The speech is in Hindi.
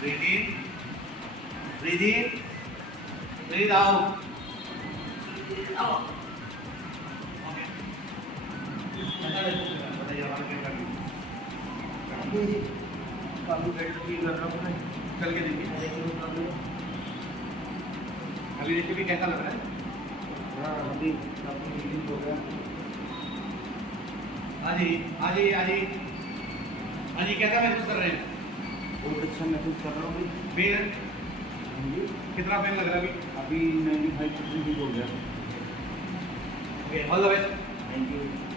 Breathe in, breathe in, breathe out. Breathe out. Okay. बताइए हमारा क्या करना है? काबू बैठ के कर रहा हूँ, चल के देखिए। अभी देखिए भी कैसा लग रहा है? हाँ अभी काफी रिलीज हो गया। हाँ जी हाँ जी हाँ जी हाँ जी, कैसा महसूस कर रहे हैं? बहुत अच्छा महसूस कर रहा हूँ। पेन कितना पेन लग रहा है अभी? अभी 95% हो गया। Okay, all the best. Thank you.